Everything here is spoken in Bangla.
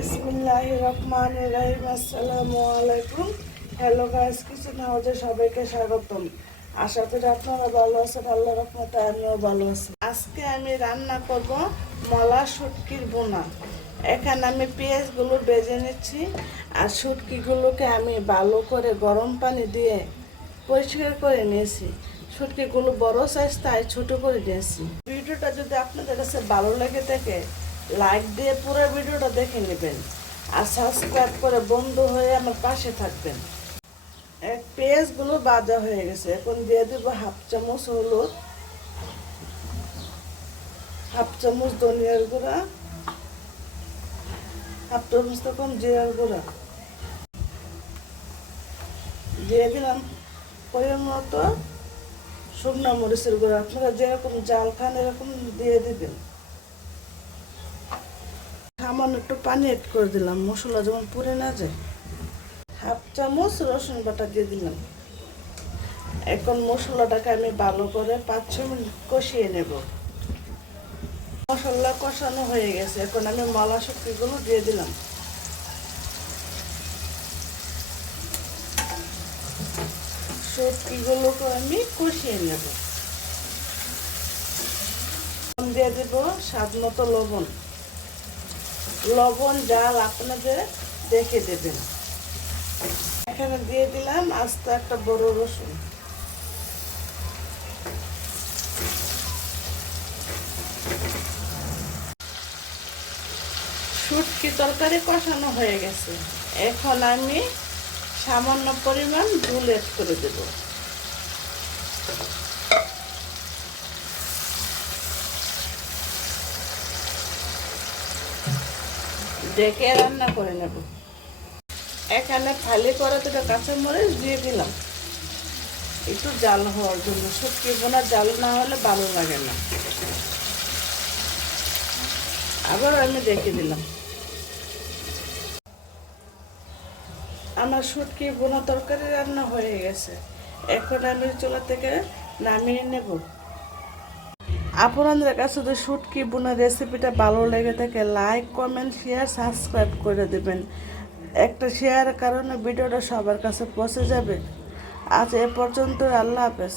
বিসমিল্লাহির রহমানির রহিম। আসসালামু আলাইকুম। হ্যালো গাইস, কিচেন হাউসে সবাইকে স্বাগতম। আশা করি আপনারা ভালো আছেন, আল্লাহর রহমতে আমিও ভালো আছি। আজকে আমি রান্না করব মলা শুটকির বোনা। এখানে আমি পেঁয়াজগুলো ভেজে নিচ্ছি, আর শুটকিগুলোকে আমি ভালো করে গরম পানি দিয়ে পরিষ্কার করে নিয়েছি। শুটকিগুলো বড় সাইজ, তাই ছোট করে নিয়েছি। ভিডিওটা যদি আপনাদের কাছে ভালো লেগে থাকে, লাইক দিয়ে পুরো ভিডিওটা দেখে নেবেন, আর সাবস্ক্রাইব করে বন্ধু হয়ে আমার পাশে থাকবেন। পেঁয়াজগুলো ভাজা হয়ে গেছে, এখন দিয়ে দেব হাফ চামচ হলুদ, হাফ চামচ ধনিয়ার গুঁড়া, হাফ চামচ তখন জিরার গুঁড়া দিয়ে দিলাম। পরিমাণ মতো শুকনো মরিচের গুঁড়া, আপনারা যেরকম জাল খান এরকম দিয়ে দিবেন। সামান্য একটু পানি এড করে দিলাম, মশলা যেমন পুড়ে না যায়। হাফ চামচ রসুন বাটা দিয়ে দিলাম। এখন মশলাটাকে আমি ভালো করে 5-6 মিনিট কষিয়ে নেব। মশলা কষানো হয়ে গেছে, এখন আমি মলা শুটকিগুলো দিয়ে দিলাম। শুটকিগুলোকে আমি কষিয়ে নেব। দিয়ে দেব স্বাদ মতো লবণ। লবণ জাল আপনাদের দেখে দেবেন। এখানে দিয়ে দিলাম আস্ত একটা বড় রসুন। শুটকি তরকারি কষানো হয়ে গেছে, এখন আমি সামান্য পরিমাণ ঝোল এড করে দেব। ডেকে রান্না করে নেব। এখানে ফালি করে দুটো কাঁচামরিচ দিয়ে দিলাম একটু জাল হওয়ার জন্য। শুটকি বোনা জাল না হলে ভালো লাগে না। আবার আমি দেখে দিলাম। আমার শুটকি বোনা তরকারি রান্না হয়ে গেছে, এখন আমি চুলা থেকে নামিয়ে নেব। আপনাদের কাছে যদি শুটকি বোনা রেসিপিটা ভালো লেগে থাকে, লাইক, কমেন্ট, শেয়ার, সাবস্ক্রাইব করে দেবেন। একটা শেয়ারের কারণে ভিডিওটা সবার কাছে পৌঁছে যাবে। আজ এ পর্যন্ত, আল্লাহ হাফেজ।